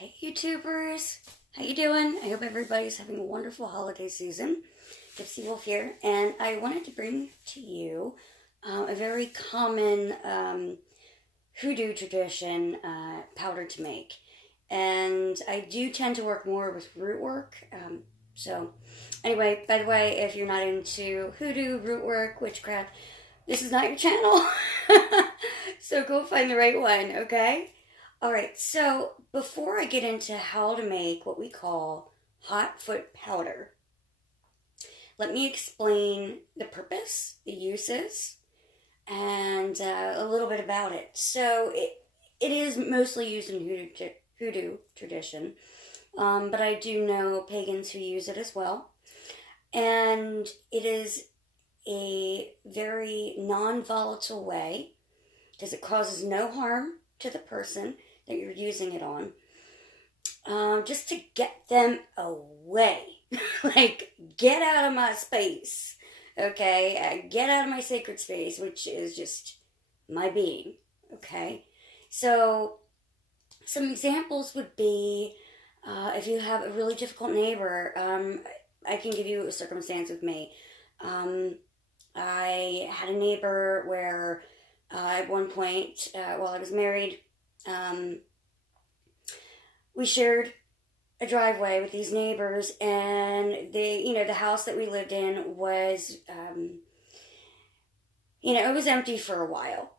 Hey YouTubers, how you doing? I hope everybody's having a wonderful holiday season. Gypsy Wolf here, and I wanted to bring to you a very common hoodoo tradition powder to make. And I do tend to work more with root work. So anyway, by the way, if you're not into hoodoo, root work, witchcraft, this is not your channel. So go find the right one, okay? All right, so before I get into how to make what we call hot foot powder, let me explain the purpose, the uses, and a little bit about it. So it is mostly used in hoodoo tradition, but I do know pagans who use it as well. And it is a very non-volatile way because it causes no harm to the person that you're using it on, just to get them away. Like, get out of my space, okay? Get out of my sacred space, which is just my being, okay? So, some examples would be if you have a really difficult neighbor. I can give you a circumstance with me. I had a neighbor where at one point, while I was married, we shared a driveway with these neighbors, and the house that we lived in was, it was empty for a while.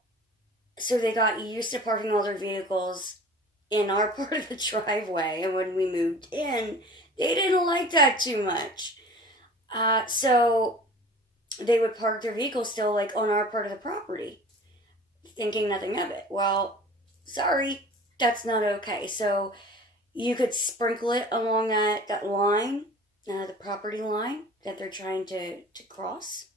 So they got used to parking all their vehicles in our part of the driveway, and when we moved in, they didn't like that too much. So they would park their vehicles still, like, on our part of the property, thinking nothing of it. Well, sorry, that's not okay. So you could sprinkle it along that line, the property line that they're trying to cross.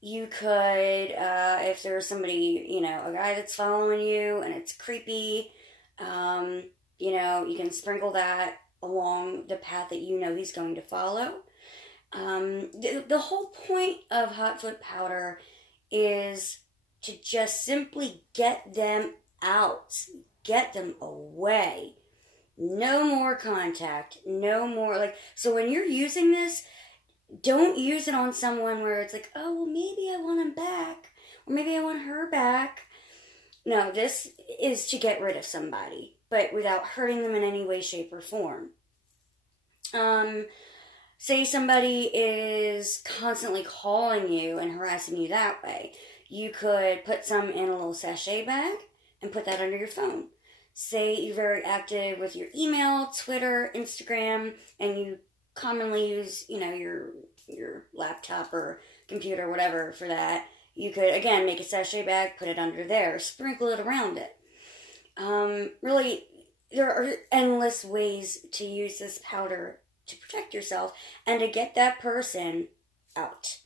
You could, if there's somebody, a guy that's following you and it's creepy, you can sprinkle that along the path that he's going to follow. The whole point of hot foot powder is to just simply get them out, get them away. No more contact, no more, so when you're using this, don't use it on someone where it's like, oh, well, maybe I want him back, or maybe I want her back. No, this is to get rid of somebody, but without hurting them in any way, shape, or form. Say somebody is constantly calling you and harassing you that way. You could put some in a little sachet bag and put that under your phone. Say you're very active with your email, Twitter, Instagram, and you commonly use, your laptop or computer, whatever, for that. You could, again, make a sachet bag, put it under there, sprinkle it around it. Really, there are endless ways to use this powder to protect yourself and to get that person out.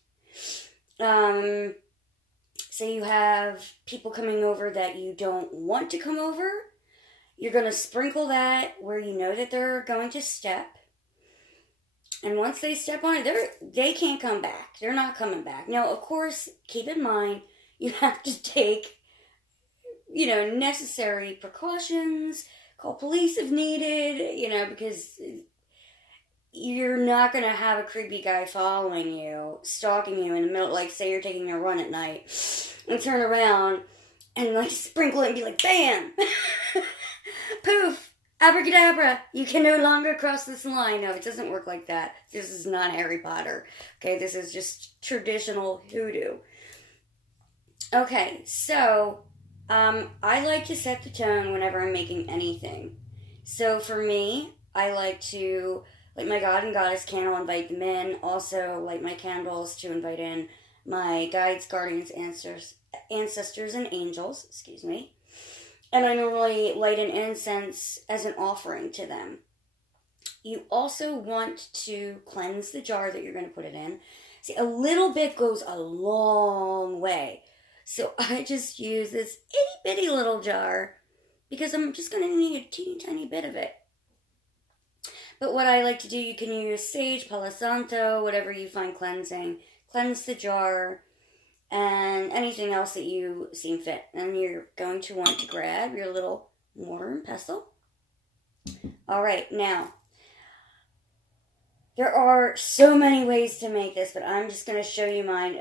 Say you have people coming over that you don't want to come over. You're going to sprinkle that where you know that they're going to step. And once they step on it, they can't come back. They're not coming back. Now, of course, keep in mind, you have to take, necessary precautions. Call police if needed, because you're not going to have a creepy guy following you, stalking you in the middle, like, say you're taking a run at night, and turn around and, sprinkle it and be like, bam! Poof! Abracadabra! You can no longer cross this line. No, it doesn't work like that. This is not Harry Potter. Okay, this is just traditional hoodoo. Okay, so, I like to set the tone whenever I'm making anything. So for me, I like to light my God and Goddess candle, invite them in. Also, light my candles to invite in my guides, guardians, ancestors, and angels. Excuse me. And I normally light an incense as an offering to them. You also want to cleanse the jar that you're going to put it in. See, a little bit goes a long way. So I just use this itty bitty little jar because I'm just going to need a teeny tiny bit of it. But what I like to do, you can use sage, palo santo, whatever you find cleansing. Cleanse the jar and anything else that you seem fit. And you're going to want to grab your little mortar and pestle. All right, now, there are so many ways to make this, but I'm just going to show you mine.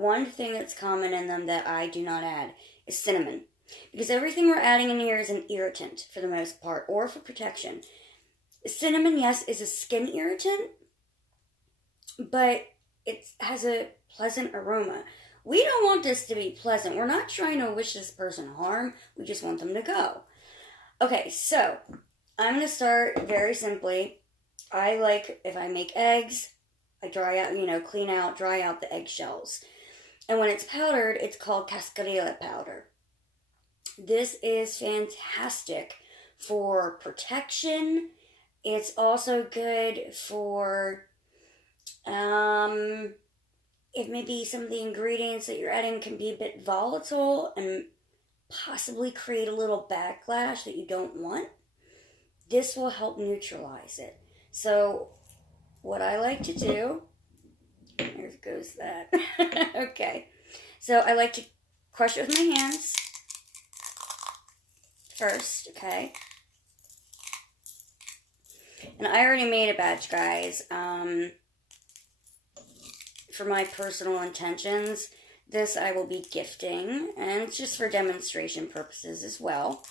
One thing that's common in them that I do not add is cinnamon. Because everything we're adding in here is an irritant for the most part, or for protection. Cinnamon, yes, is a skin irritant, but it has a pleasant aroma. We don't want this to be pleasant. We're not trying to wish this person harm. We just want them to go. Okay, so I'm going to start very simply. I like, if I make eggs, I dry out, clean out, dry out the eggshells. And when it's powdered, it's called cascarilla powder. This is fantastic for protection. It's also good for, if maybe some of the ingredients that you're adding can be a bit volatile and possibly create a little backlash that you don't want. This will help neutralize it. So, what I like to do, there goes that. Okay. So, I like to crush it with my hands first, okay? And I already made a batch, guys, for my personal intentions. This I will be gifting, and it's just for demonstration purposes as well.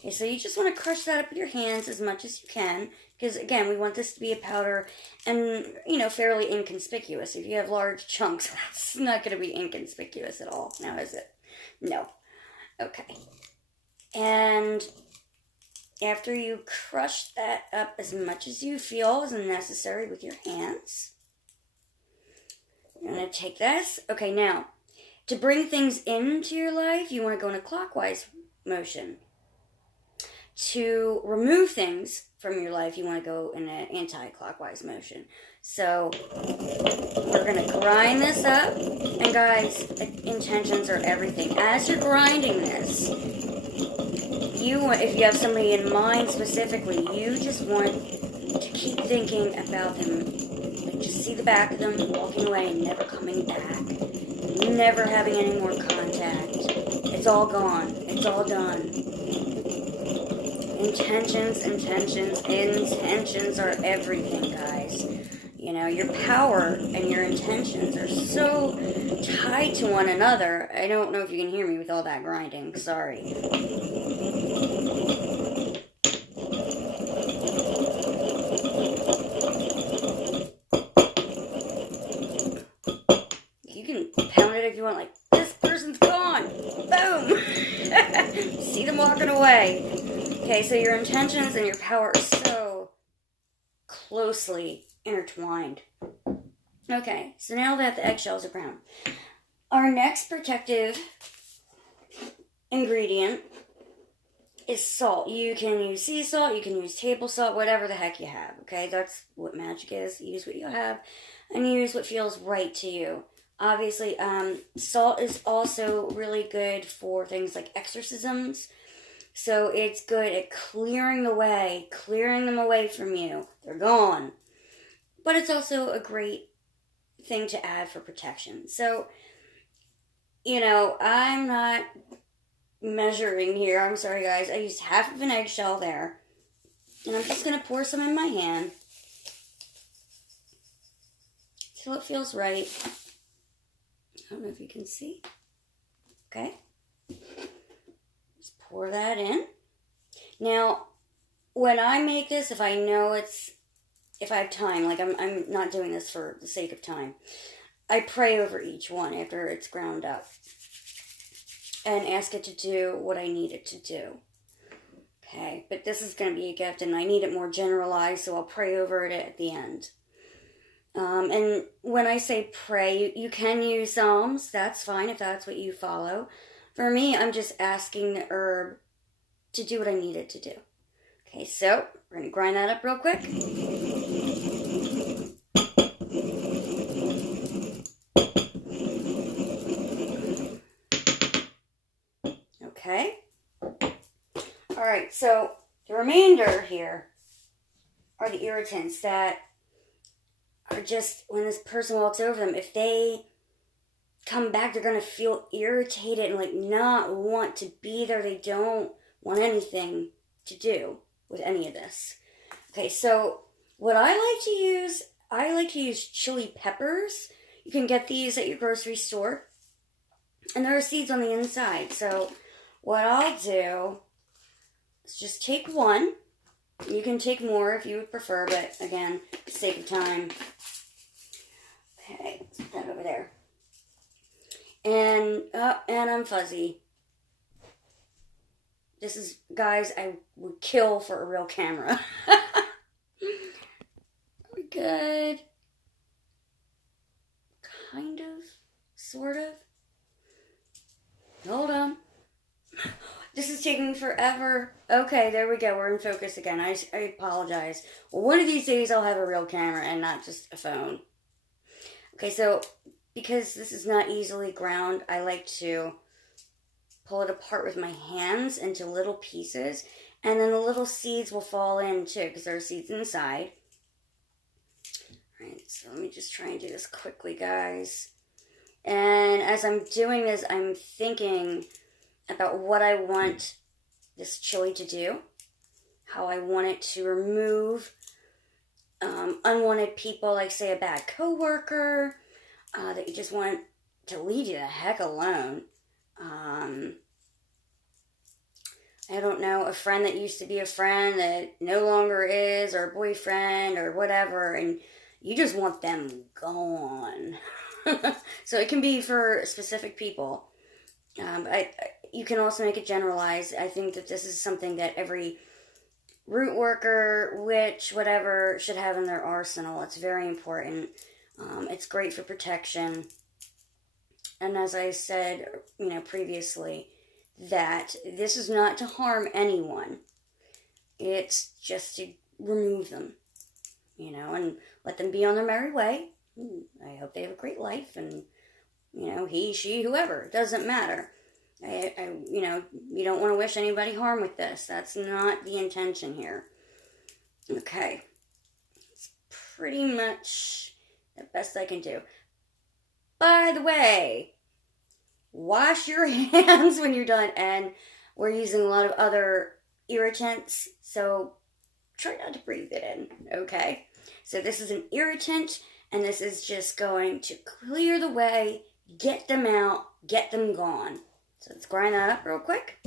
Okay, so you just want to crush that up with your hands as much as you can, because again, we want this to be a powder and, fairly inconspicuous. If you have large chunks, that's not going to be inconspicuous at all, now is it? No. Okay. And after you crush that up as much as you feel is necessary with your hands, you're going to take this. Okay, now, to bring things into your life, you want to go in a clockwise motion. To remove things from your life, you want to go in an anti-clockwise motion. So, we're going to grind this up. And guys, intentions are everything. As you're grinding this, if you have somebody in mind specifically, you just want to keep thinking about them. Like, just see the back of them walking away and never coming back. Never having any more contact. It's all gone. It's all done. Intentions are everything, guys. Your power and your intentions are so tied to one another. I don't know if you can hear me with all that grinding. Sorry. You can pound it if you want, like, this person's gone. Boom. See them walking away. Okay, so your intentions and your power are so closely intertwined. Okay, so now that the eggshells are brown, our next protective ingredient is salt. You can use sea salt, you can use table salt, whatever the heck you have, okay? That's what magic is. Use what you have and use what feels right to you. Obviously, salt is also really good for things like exorcisms. So it's good at clearing them away from you. They're gone. But it's also a great thing to add for protection. So, I'm not measuring here. I'm sorry, guys. I used half of an eggshell there. And I'm just going to pour some in my hand till it feels right. I don't know if you can see. Okay. Pour that in. Now, when I make this, if I have time, like I'm not doing this for the sake of time, I pray over each one after it's ground up and ask it to do what I need it to do. Okay, but this is going to be a gift and I need it more generalized, so I'll pray over it at the end. And when I say pray, you can use Psalms. That's fine if that's what you follow. For me, I'm just asking the herb to do what I need it to do. Okay, so we're going to grind that up real quick. Okay. All right, so the remainder here are the irritants that are just, when this person walks over them, if they come back, they're going to feel irritated and like not want to be there. They don't want anything to do with any of this. Okay, so what I like to use chili peppers. You can get these at your grocery store. And there are seeds on the inside. So what I'll do is just take one. You can take more if you would prefer, but again, for the sake of time. Okay, let's put that over there. And I'm fuzzy. This is, guys, I would kill for a real camera. We're good. Kind of. Sort of. Hold on. This is taking forever. Okay, there we go. We're in focus again. I apologize. Well, one of these days I'll have a real camera and not just a phone. Okay, so because this is not easily ground, I like to pull it apart with my hands into little pieces. And then the little seeds will fall in too, because there are seeds inside. Alright, so let me just try and do this quickly, guys. And as I'm doing this, I'm thinking about what I want this chili to do. How I want it to remove unwanted people, like say a bad coworker, that you just want to leave you the heck alone. I don't know, a friend that used to be a friend that no longer is, or a boyfriend, or whatever, and you just want them gone. So it can be for specific people. You can also make it generalized. I think that this is something that every root worker, witch, whatever, should have in their arsenal. It's very important. It's great for protection. And as I said, previously, that this is not to harm anyone. It's just to remove them, and let them be on their merry way. I hope they have a great life, and, he, she, whoever, it doesn't matter. You don't want to wish anybody harm with this. That's not the intention here. Okay. It's pretty much the best I can do. By the way, wash your hands when you're done, and we're using a lot of other irritants, so try not to breathe it in, okay? So this is an irritant, and this is just going to clear the way, get them out, get them gone. So let's grind that up real quick.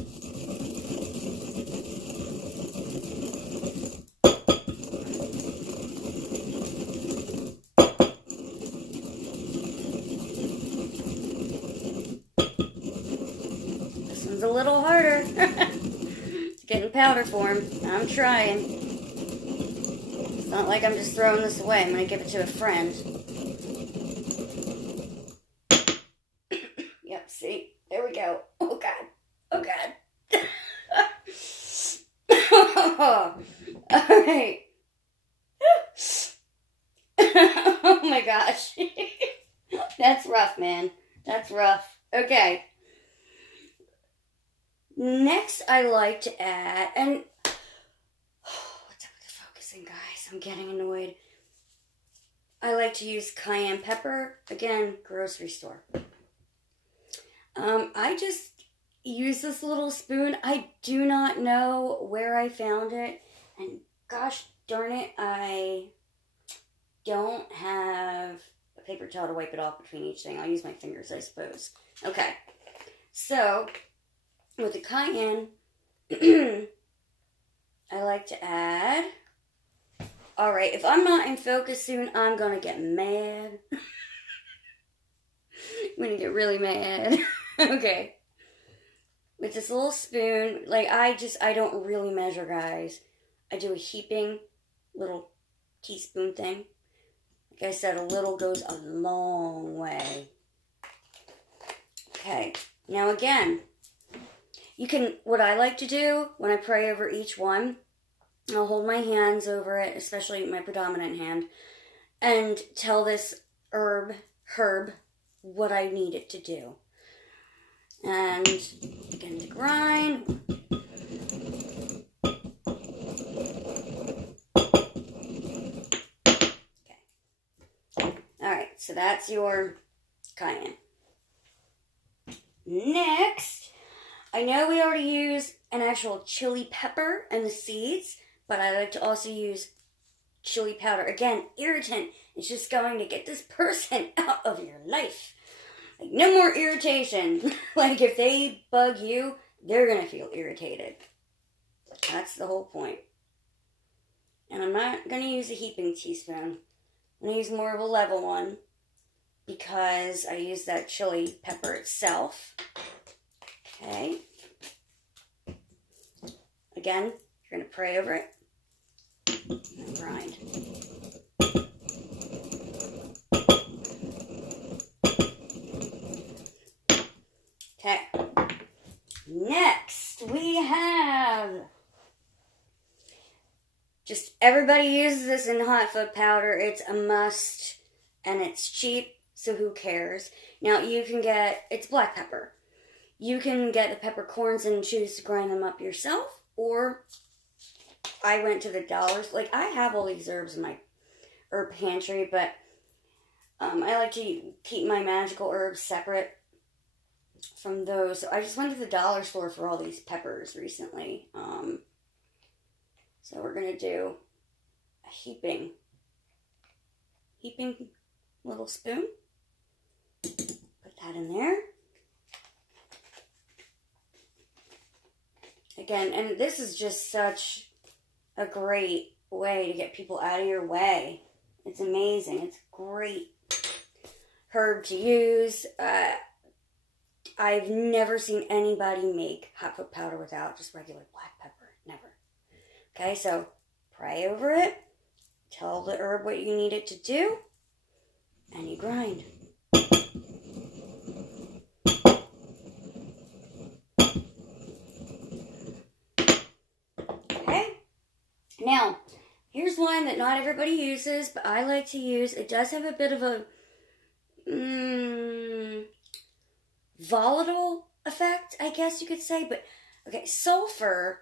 This one's a little harder. It's getting powder form. I'm trying. It's not like I'm just throwing this away. I'm going to give it to a friend. Yep, see? There we go. Oh, God. Oh, God. All right. Oh, my gosh. That's rough, man. That's rough. Okay. Next, I like to add, and what's up with the focusing, guys? I'm getting annoyed. I like to use cayenne pepper. Again, grocery store. I just use this little spoon. I do not know where I found it. And gosh darn it, I don't have a paper towel to wipe it off between each thing. I'll use my fingers, I suppose. Okay. So, with the cayenne, I like to add... Alright, if I'm not in focus soon, I'm going to get mad. I'm going to get really mad. Okay. With this little spoon, I don't really measure, guys. I do a heaping little teaspoon thing. Like I said, a little goes a long way. Okay. Now again, what I like to do when I pray over each one, I'll hold my hands over it, especially my predominant hand, and tell this herb, what I need it to do. And begin to grind. Okay. Alright, so that's your cayenne. Next, I know we already used an actual chili pepper and the seeds, but I like to also use chili powder. Again, irritant. It's just going to get this person out of your life. Like, no more irritation. Like, if they bug you, they're going to feel irritated. That's the whole point. And I'm not going to use a heaping teaspoon. I'm going to use more of a level one because I use that chili pepper itself. Okay. Again, you're going to pray over it and grind. Okay. Next, we have... Just everybody uses this in hot foot powder. It's a must, and it's cheap, so who cares? Now, you can get... It's black pepper. You can get the peppercorns and choose to grind them up yourself, or I went to the dollar. Like, I have all these herbs in my herb pantry, but I like to keep my magical herbs separate from those. So I just went to the dollar store for all these peppers recently. So we're going to do a heaping little spoon. Put that in there. Again, and this is just such a great way to get people out of your way. It's amazing. It's great herb to use. I've never seen anybody make hot foot powder without just regular black pepper. Never. Okay, so pray over it. Tell the herb what you need it to do. And you grind. Okay. Now, here's one that not everybody uses, but I like to use. It does have a bit of a volatile effect, I guess you could say. But, okay, sulfur.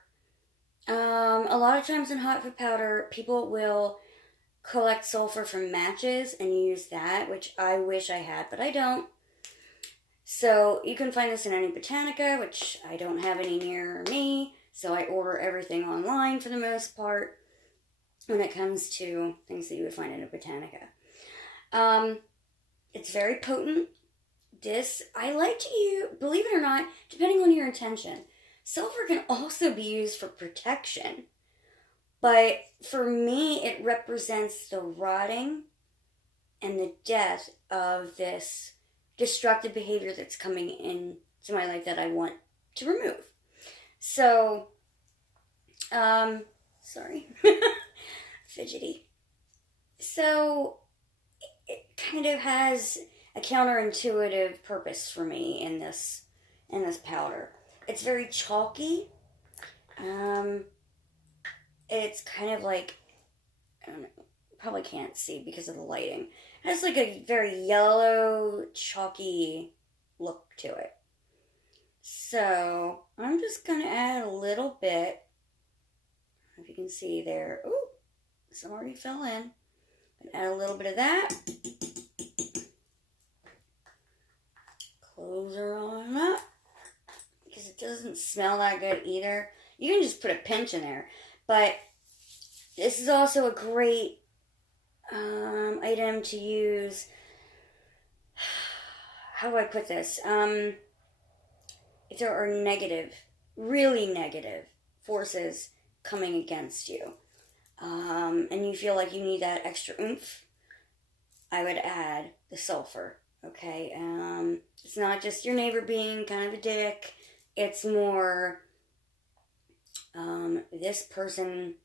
A lot of times in hot foot powder, people will collect sulfur from matches and use that, which I wish I had, but I don't. So you can find this in any Botanica, which I don't have any near me, so I order everything online for the most part when it comes to things that you would find in a Botanica. It's very potent. This, I like to use, believe it or not, depending on your intention. Sulfur can also be used for protection, but for me, it represents the rotting and the death of this destructive behavior that's coming into my life that I want to remove. So, sorry, fidgety. So, it kind of has a counterintuitive purpose for me in this powder. It's very chalky. It's kind of like, I don't know, probably can't see because of the lighting. It has like a very yellow, chalky look to it. So, I'm just going to add a little bit. If you can see there. Ooh, some already fell in. Add a little bit of that. Close her on up. Because it doesn't smell that good either. You can just put a pinch in there. But this is also a great item to use. How do I put this? If there are negative, really negative forces coming against you, and you feel like you need that extra oomph, I would add the sulfur. Okay, it's not just your neighbor being kind of a dick. It's more this person,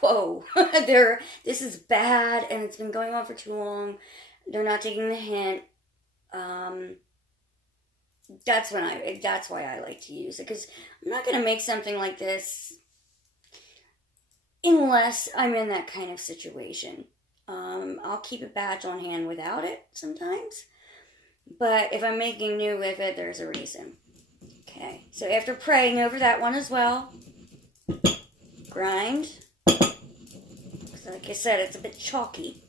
whoa, this is bad and it's been going on for too long. They're not taking the hint. That's why I like to use it, because I'm not going to make something like this unless I'm in that kind of situation. I'll keep a batch on hand without it sometimes, but if I'm making new with it, there's a reason. Okay, so after praying over that one as well, grind. So like I said, it's a bit chalky.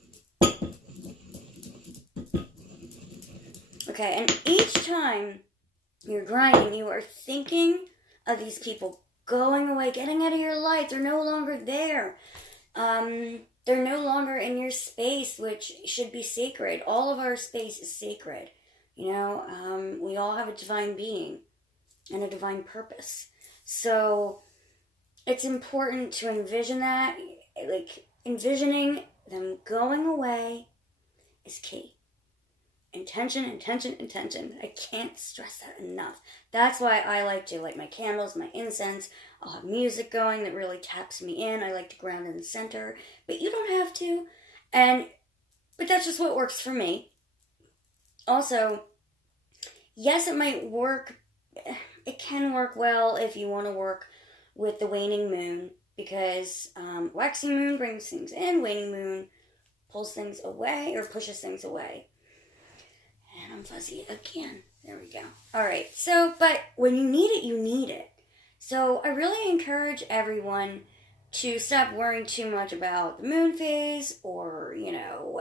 Okay, and each time you're grinding, you are thinking of these people going away, getting out of your life. They're no longer there. They're no longer in your space, which should be sacred. All of our space is sacred. You know, we all have a divine being and a divine purpose. So it's important to envision that. Like, envisioning them going away is key. Intention, intention, intention. I can't stress that enough. That's why I like to light my candles, my incense. I'll have music going that really taps me in. I like to ground in the center, but you don't have to. But that's just what works for me. Also, yes, it might work. It can work well if you want to work with the waning moon, because waxing moon brings things in, waning moon pulls things away or pushes things away. And I'm fuzzy again. There we go. All right. So, but when you need it, you need it. So I really encourage everyone to stop worrying too much about the moon phase or, you know,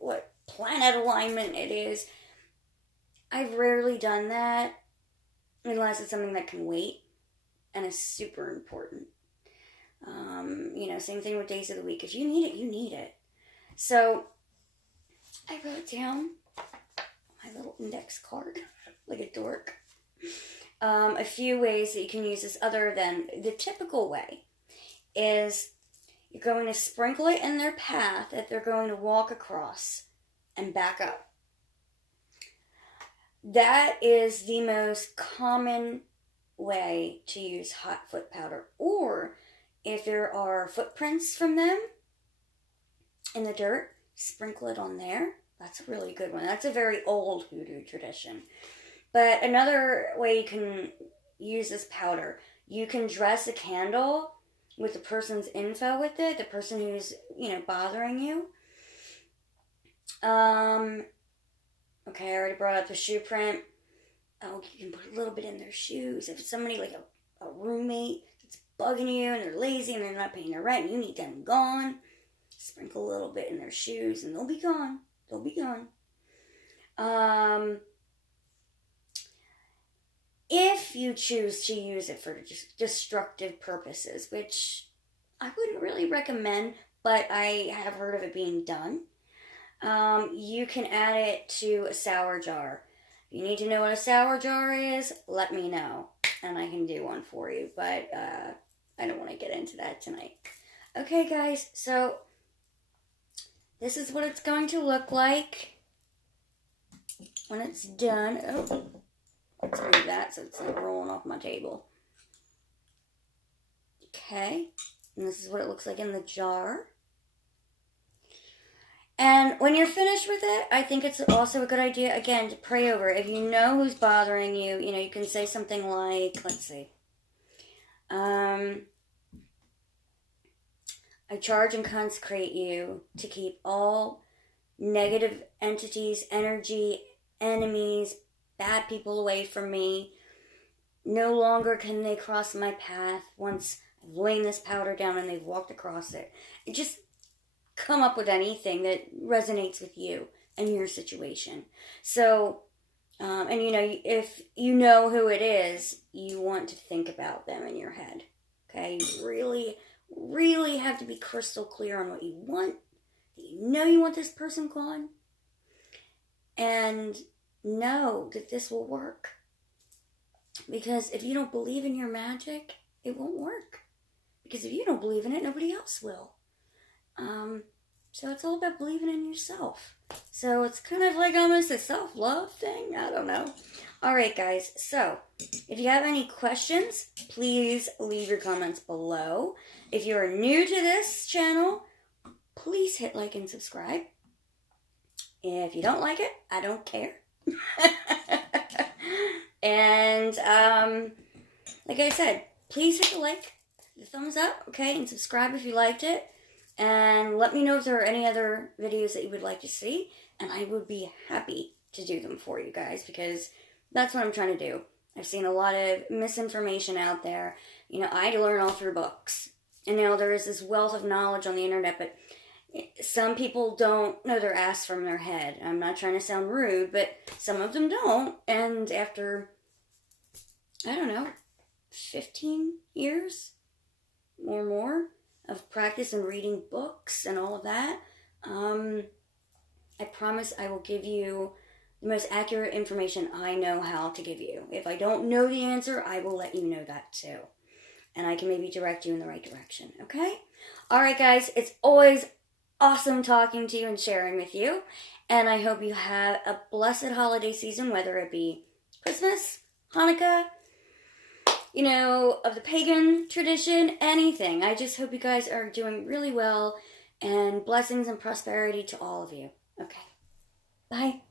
what planet alignment it is. I've rarely done that unless it's something that can wait and is super important. You know, same thing with days of the week. If you need it, you need it. So I wrote down my little index card, like a dork. A few ways that you can use this other than the typical way is you're going to sprinkle it in their path that they're going to walk across and back up. That is the most common way to use hot foot powder. Or if there are footprints from them in the dirt, sprinkle it on there. That's a really good one. That's a very old hoodoo tradition. But another way you can use this powder, you can dress a candle with the person's info with it, the person who's, you know, bothering you. Okay, I already brought up the shoe print. Oh, you can put a little bit in their shoes. If it's somebody like a roommate that's bugging you and they're lazy and they're not paying their rent and you need them gone, sprinkle a little bit in their shoes and they'll be gone. They'll be gone. If you choose to use it for just destructive purposes, which I wouldn't really recommend, but I have heard of it being done, you can add it to a sour jar. If you need to know what a sour jar is, let me know, and I can do one for you, but I don't want to get into that tonight. Okay, guys, so this is what it's going to look like when it's done. Oh, let's move that so it's not rolling off my table. Okay, and this is what it looks like in the jar. And when you're finished with it, I think it's also a good idea, again, to pray over it. If you know who's bothering you, you know, you can say something like, let's see, I charge and consecrate you to keep all negative entities, energy, enemies, bad people away from me. No longer can they cross my path once I've laid this powder down and they've walked across it. Just come up with anything that resonates with you and your situation. So, and you know, if you know who it is, you want to think about them in your head. Okay, you really have to be crystal clear on what you want. You know you want this person gone. And know that this will work. Because if you don't believe in your magic, it won't work. Because if you don't believe in it, nobody else will. So it's all about believing in yourself. So it's kind of like almost a self-love thing. I don't know. Alright, guys. So, if you have any questions, please leave your comments below. If you are new to this channel, please hit like and subscribe. If you don't like it, I don't care. And, like I said, please hit the like, the thumbs up, okay, and subscribe if you liked it. And let me know if there are any other videos that you would like to see, and I would be happy to do them for you guys, because that's what I'm trying to do. I've seen a lot of misinformation out there. You know, I learn all through books. And now there is this wealth of knowledge on the internet, but some people don't know their ass from their head. I'm not trying to sound rude, but some of them don't. And after, I don't know, 15 years or more of practice and reading books and all of that. I promise I will give you the most accurate information I know how to give you. If I don't know the answer, I will let you know that too. And I can maybe direct you in the right direction, okay? Alright guys, it's always awesome talking to you and sharing with you. And I hope you have a blessed holiday season, whether it be Christmas, Hanukkah, of the pagan tradition, anything. I just hope you guys are doing really well, and blessings and prosperity to all of you. Okay. Bye.